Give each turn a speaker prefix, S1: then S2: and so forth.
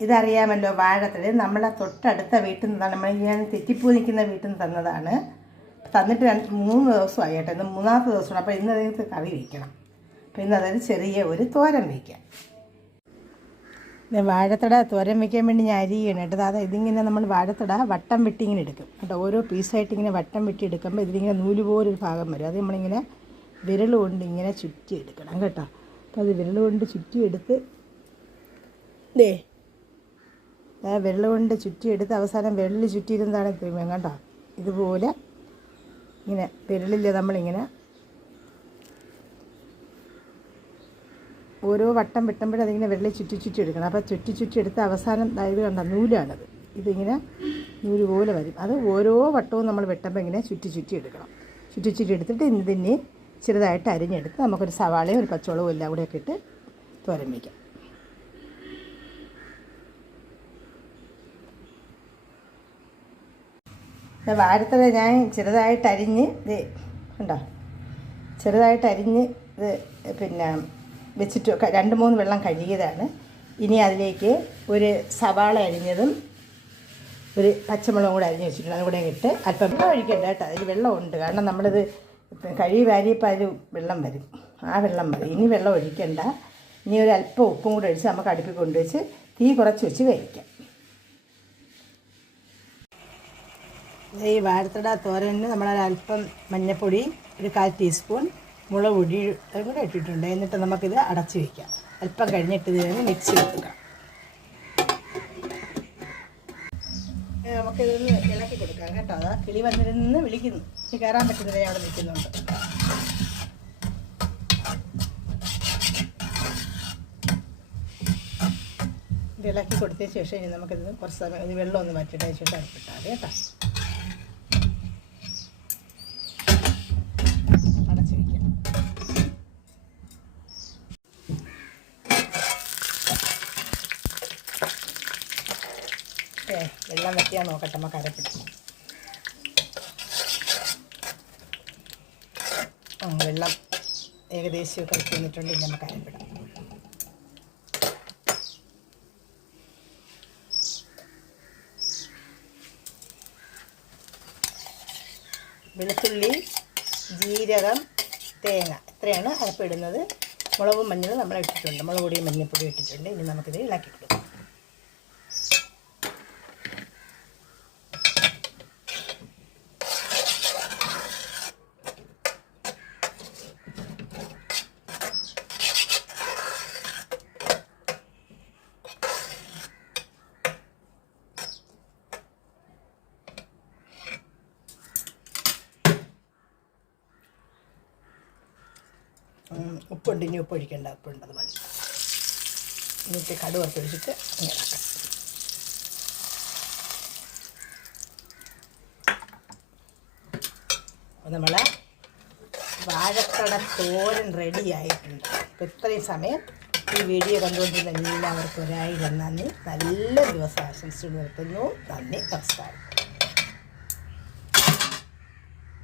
S1: ഇതറിയാമല്ലോ വാഴത്തടി നമ്മളെ തൊട്ടടുത്ത വീട്ടിൽ നിന്നാണ് നമ്മൾ ഞാൻ തെറ്റിപ്പൂ നിൽക്കുന്ന വീട്ടിൽ നിന്ന് തന്നതാണ്. തന്നിട്ട് രണ്ട് മൂന്ന് ദിവസമായി കേട്ടോ. ഇന്ന് മൂന്നാമത്തെ ദിവസമാണ്. അപ്പോൾ ഇന്ന് അതിനകത്ത് കറി വയ്ക്കണം അപ്പോൾ ഇന്ന് അതായത് ചെറിയ ഒരു തോരൻ വയ്ക്കാം വാഴത്തട തോരൻ വയ്ക്കാൻ വേണ്ടി ഞാൻ അരിയാണ് കേട്ടോ. അതായത് ഇതിങ്ങനെ നമ്മൾ വാഴത്തട വട്ടം വെട്ടി ഇങ്ങനെ എടുക്കും. കേട്ടോ ഓരോ പീസായിട്ട് ഇങ്ങനെ വട്ടം വെട്ടി എടുക്കുമ്പോൾ ഇതിലിങ്ങനെ നൂൽ പോലൊരു ഭാഗം വരും. അത് നമ്മളിങ്ങനെ വിരൽ കൊണ്ട് ഇങ്ങനെ ചുറ്റി എടുക്കണം കേട്ടോ. അപ്പോൾ അത് വിരൽ കൊണ്ട് ചുറ്റി എടുത്ത് ദേ വിരൽ കൊണ്ട് ചുറ്റിയെടുത്ത് അവസാനം വെള്ളിൽ ചുറ്റിയിരുന്നതാണ് തിരുമ്മം കണ്ടോ? ഇതുപോലെ ഇങ്ങനെ വിരലിൽ നമ്മളിങ്ങനെ ഓരോ വട്ടം വെട്ടുമ്പോഴും അതിങ്ങനെ വിരലിൽ ചുറ്റി ചുറ്റി എടുക്കണം. അപ്പോൾ ചുറ്റി ചുറ്റി എടുത്ത് അവസാനം ഇത് കണ്ട? നൂലാണത്. ഇതിങ്ങനെ നൂൽ പോലെ വരും. അത് ഓരോ വട്ടവും നമ്മൾ വെട്ടുമ്പോൾ ഇങ്ങനെ ചുറ്റി ചുറ്റി എടുക്കണം. ചുറ്റി ചുറ്റി എടുത്തിട്ട് ഇന്ന് തന്നെ ചെറുതായിട്ട് അരിഞ്ഞെടുത്ത് നമുക്കൊരു സവാളയും ഒരു പച്ചമുളകും എല്ലാം കൂടെയൊക്കെ ഇട്ട് തോരൻ വയ്ക്കാം വാഴത്തല ഞാൻ ചെറുതായിട്ട് അരിഞ്ഞ് ഇത് ഉണ്ടോ ചെറുതായിട്ട് അരിഞ്ഞ് ഇത് പിന്നെ വെച്ചിട്ട് രണ്ട് മൂന്ന് വെള്ളം കഴുകിയതാണ്. ഇനി അതിലേക്ക് ഒരു സവാള അരിഞ്ഞതും ഒരു പച്ചമുളകും കൂടെ അരിഞ്ഞ് വെച്ചിട്ടുണ്ട്. അതും കൂടെ ഇട്ട് അല്പം വെള്ളം ഒഴിക്കണ്ട കേട്ടോ. അതിൽ വെള്ളമുണ്ട്. കാരണം നമ്മളിത് കഴുകി വാരിയപ്പോൾ അതിൽ വെള്ളം വരും. ആ വെള്ളം മതി. ഇനി വെള്ളം ഒഴിക്കണ്ട. ഇനി ഒരു അല്പം ഉപ്പും കൂടെ ഒഴിച്ച് നമുക്ക് അടുപ്പിൽ കൊണ്ടുവച്ച് തീ കുറച്ച് വെച്ച് വേവിക്കാം. ഈ വാഴത്തട തോരന് അല്പം മഞ്ഞൾപ്പൊടി ഒരു കാൽ ടീസ്പൂൺ മുളക് പൊടി കൂടെ ഇട്ടിട്ടുണ്ട്. എന്നിട്ട് നമുക്കിത് അടച്ച് വയ്ക്കാം അല്പം കഴിഞ്ഞിട്ട് ഇത് മിക്സി എടുക്കാം നമുക്കിതൊന്ന് ഇളക്കി കൊടുക്കാം കേട്ടോ. അതാ കിളി വന്നിരുന്ന് വിളിക്കുന്നു. ഇനി കയറാൻ പറ്റുന്നില്ല അവിടെ നിൽക്കുന്നുണ്ട്. ഇളക്കി കൊടുത്തതിന് ശേഷം ഇനി നമുക്കിത് കുറച്ച് സമയം ഇത് വെള്ളം ഒന്ന് മാറ്റിയിട്ടതിന് ശേഷം അടുപ്പിട്ടാൽ കേട്ടോ. അടച്ച് വെള്ളം വറ്റിയാൽ നോക്കട്ടെ നമുക്ക് അരപ്പിടിച്ചു ആ വെള്ളം ഏകദേശമൊക്കെ കളിച്ച് വന്നിട്ടുണ്ട് ഇനി നമുക്ക് അരപ്പിടാം വെളുത്തുള്ളി ജീരകം തേങ്ങ. ഇത്രയാണ് അരപ്പിടുന്നത് മുളകും മഞ്ഞളും നമ്മൾ ഇട്ടിട്ടുണ്ട്. മുളക് പൊടിയും മഞ്ഞൾപ്പൊടിയും ഇട്ടിട്ടുണ്ട്. ഇനി നമുക്കിത് ഇളക്കി കൊടുക്കാം. ഉപ്പുണ്ട് ഇനി ഉപ്പ് ഒഴിക്കേണ്ട ഉപ്പുണ്ടത് മതി എന്നിട്ട് കടുക് വറുത്തൊഴിച്ചിട്ട് ഇങ്ങനെ നമ്മൾ വാഴക്കട തോരൻ റെഡി ആയിട്ടുണ്ട്. അപ്പോൾ ഇത്രയും സമയം ഈ വീഡിയോ കണ്ടുകൊണ്ടിരുന്ന എല്ലാവർക്കും ഒരായിരം നന്ദി. നല്ല ദിവസം ആശംസിച്ചു നിർത്തുന്നു. നന്ദി നമസ്കാരം.